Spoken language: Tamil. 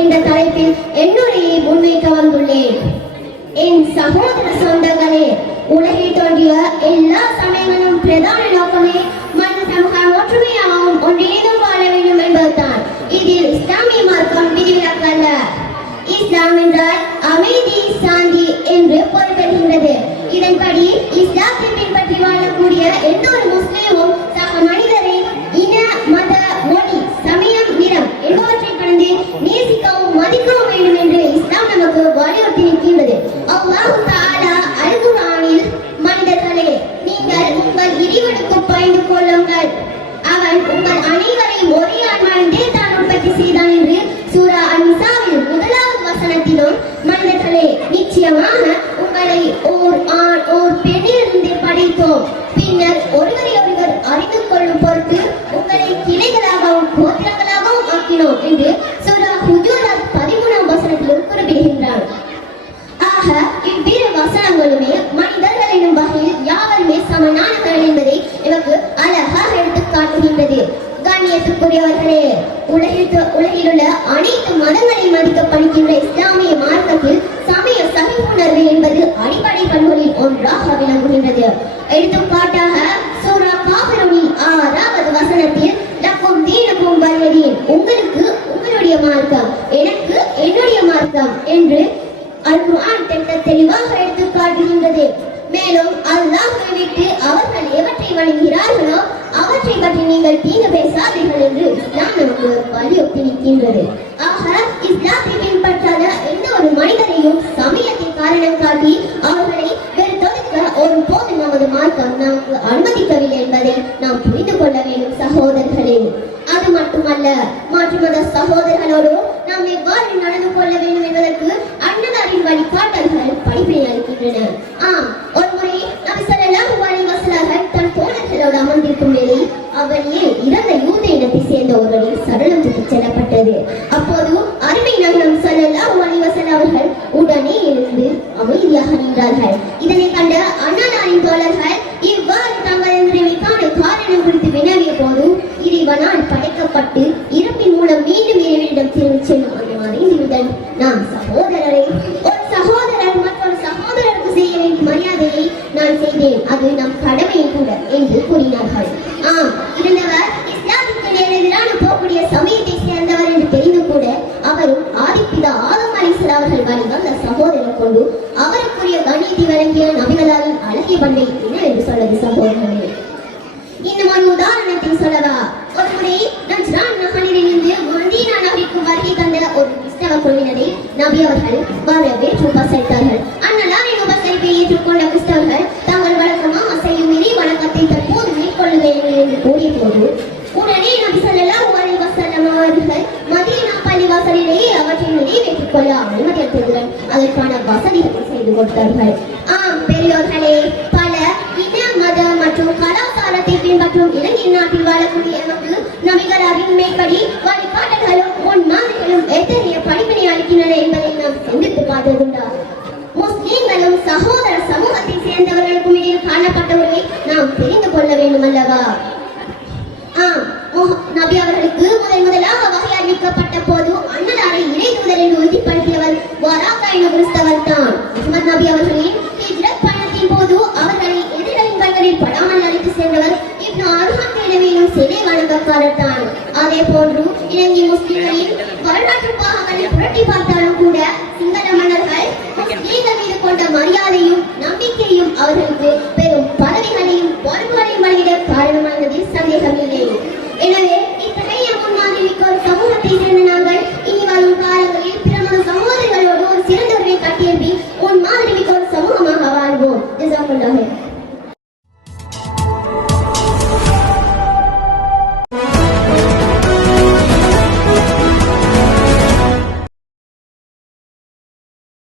என்ற தலைப்பில் என்னுரையை முன்வைக்க வந்துள்ளேன். என் சகோதர சொந்தங்களே, உலகில் தோன்றிய எல்லா சமயங்களும் பிரதான நோக்கமே மனித சமூகம் ஒற்றுமையாகவும் ஒன்றிணைந்தும் வாழ வேண்டும் என்பதுதான். இதில் இஸ்லாமிய மார்க்கம் விதிவிலக்கல்ல. இஸ்லாம் என்றால் அமைதி, சாந்தி என்று பொருள் பெறுகின்றது. இதன்படி இஸ்லாத்தை பின்பற்றி வாழக்கூடிய எந்த ஒரு முஸ்லிமும் சக மனிதரை இன, மத, மொழி, சமயம், நிறம் என்பவற்றை கடந்து நேசிக்கவும் மதிக்கவும் வேண்டும் என்று இஸ்லாம் நமக்கு வலியுறுத்தி நிற்கின்றது. அல்லாஹ் தஆலா அல் குர்ஆனில், மனிதர்களே, நீங்கள் உங்கள் இறைவனுக்கு பயந்து கொள்ளுங்கள், அவன் உங்கள் அனைவரையும் ஒரே ஆன்மாவிலே தான் உற்பத்தி செய்தான் என்று சூரா அன்-நிசாவில் 1வது வசனத்திலும், மனிதர்களே, நிச்சயமாக உங்களை ஓர் ஆண் ஓர் பெண்ணிலிருந்து படைத்தோம், பின்னர் ஒருவரை ஒருவர் அறிந்து கொள்ளும் பொருட்டு உங்களை கிளைகளாகவும் கோத்திரங்களாகவும் ஆக்கினோம் என்று சூரா ஹுஜூராத் 13வது வசனத்திலும் குறிப்பிடுகின்றார். ஆக இவ்விரு வசனங்களுமே மனிதர்கள் எனும் வகையில் யாவருமே சமனானவர்கள் என்பதை எனக்கு அழகாக எடுத்து காட்டுகின்றது. கண்ணியத்துக்குரியவர்களே, உலகில் உள்ள அனைத்து மதங்களையும் மதிக்கப்படுகின்ற இஸ்லாமிய மார்க்கத்தில் சமய சகிப்புணர்வு என்பது அடிப்படை பண்புகளில் ஒன்றாக விளங்குகின்றது. எடுத்துக்காட்டாக சூரா காஃபிரூனில் 6வது வசனத்தில், லக்கும் தீனுக்கும் வலிய தீன், உங்களுக்கு உங்களுடைய மார்க்கம், எனக்கு என்னுடைய மார்க்கம் என்று அல் குர்ஆன் தெளிவாக எடுத்து காட்டுகின்றது. மேலும் அல்லாஹ்வை விட்டு அவர்கள் எவற்றை வணங்குகிறார்களோ அவற்றை பற்றி நீங்கள் தீங்கு பேசாதீர்கள் என்று இஸ்லாம் நமக்கு வலியுறுத்தி நிற்கின்றது. ஆக இஸ்லாத்தை பின்பற்றாத எந்த ஒரு மனிதனையும் சமயத்தை காரணம் காட்டி அவர்களை வெறுத்தொடுக்க ஒருபோது நமது மார்க்கம் நமக்கு அனுமதிக்கவில்லை என்பதை நாம் புரிந்து கொள்ள வேண்டும் சகோதரர்களே. அது மட்டுமல்ல, மாற்று மத சகோதரர்களோடு நாம் எவ்வாறு நடந்து கொள்ள வேண்டும் என்பதற்கு அன்னதாரின் வழிகாட்டல்கள் படிப்பினை அளிக்கின்றன. ஒருமுறை நபி ஸல்லல்லாஹு அலைஹி வஸல்லம் தன் தோழர்களோடு அமர்ந்திருக்கும் வேளை அவரில் இறந்த யூத இனத்தை சேர்ந்த ஒருவரின் சடலம் தூக்கிச் செல்லப்பட்டது. அப்போது அருமை நபிகள் ஸல்லல்லாஹு அலைஹி வஸல்லம் அவர்கள் உடனே எழுந்து அமைதியாக நின்றார்கள். இதனை கண்ட அன்னதாரின் தோழர்கள் இவ்வாறு தங்களது நிறைவுக்கான காரணம் குறித்து வினவிய போது, இறைவனால் படைக்கப்பட்டு இறப்பின் மூலம் மீண்டும் இறைவனிடம் திரும்பி செல்லும் அந்த மறைந்திருந்தல் நாம் சகோதரரை, ஒரு சகோதரர் மற்றொரு சகோதரருக்கு செய்ய வேண்டிய மரியாதையை நான் செய்தேன், அது நம் கடமை கூட என்று கூறினார்கள். இருந்தவர் இஸ்லாமுக்கு எதிரான போக்கூடிய சமயத்தை சேர்ந்தவர் என்று தெரிந்து கூட அவரும் ஆதிப்பிதா ஆதம் அலைஹிஸ்ஸலாம் அவர்கள் வழி வந்த சகோதரர் கொண்டு அவருக்குரிய கண்ணியத்தை வழங்கிய நபிகளாரின் அழகிய பண்டை என்னவென்று சொல்வது சகோதரர்களே. இன்னும் ஒரு உதாரணத்தை சொல்லவா? ஒரு முறை நஜ்ரான் நகரிலிருந்து மதீனா நகருக்கு வருகை தந்த ஒரு கிறிஸ்தவ குழுவினரை நபி அவர்கள் வரவேற்று உபசரித்தார்கள். அந்நலாரின் உபசரிப்பை ஏற்றுக்கொண்ட கிறிஸ்தவர்கள் தாங்கள் வழக்கமாக செய்யும் இறை வணக்கத்தை தற்போது மேற்கொள்ளுவேன் என்று கூறிய போது, உடனே நபி ஸல்லல்லாஹு அலைஹி வஸல்லம் அவர்கள் மதீனா பள்ளிவாசலிலேயே அவற்றை நிறைவேற்றிக் கொள்ள அனுமதி அளித்ததுடன் அதற்கான வசதிகளை செய்து கொடுத்தார்கள். பெரியோர்களே, பல இன, மத மற்றும் கலாச்சாரத்தை பின்பற்றும் இலங்கை நாட்டில் வாழக்கூடிய நமக்கு நபிகளாரின் மேற்படி வழிகாட்டல்களும் முன்மாதிரிகளும் எத்தகைய படிப்பினை அளிக்கின்றன என்பதை நாம் சிந்தித்து பார்த்ததுண்டா? முஸ்லிம்களும் சகோதர சமூகத்தை சேர்ந்தவர்களுக்கும் இடையில் காணப்பட்ட உறவை நாம் தெரிந்து கொள்ள வேண்டும் அல்லவா? நபி அவர்களுக்கு முதலாக வகை அறிவிக்கப்பட்ட போது அன்னதாரை இறை தூதர் என்று உறுதிப்படுத்தியவர் வராக்கா என்ற கிறிஸ்தவர் தான். முஹம்மது நபி அவர்களின் ஹிஜ்ரத் பயணத்தின் போது அவர்களை எதிரிகளின் வழிகளில் படாமல் அழைத்து சென்றவர் இப்னு அர்ஹம் எனும் சிலை வணக்கக்காரர் தான். அதே போன்று இலங்கை முஸ்லிம்களின் வரலாற்று பாகங்களை புரட்டி பார்த்தாலும் கூட சிங்கள மன்னர்கள் முஸ்லிம்கள் மீது கொண்ட மரியாதையும் நம்பிக்கையும் அவர்களுக்கு பெரும் பதவிகளையும் பொறுப்புகளையும் வழங்கிட காரணமானதில் சந்தேகமில்லை. எனவே இத்தகைய முன்மாதிரிக்கு ஒரு சமூகத்தை சேர்ந்த நாங்கள் இனி வரும் காலங்களில் பிற சகோதரர்களோடு ஒரு சிறந்த உறவை கட்டியெழுப்பி முன்மாதிரிக்கு ஒரு சமூகமாக வாழ்வோம்.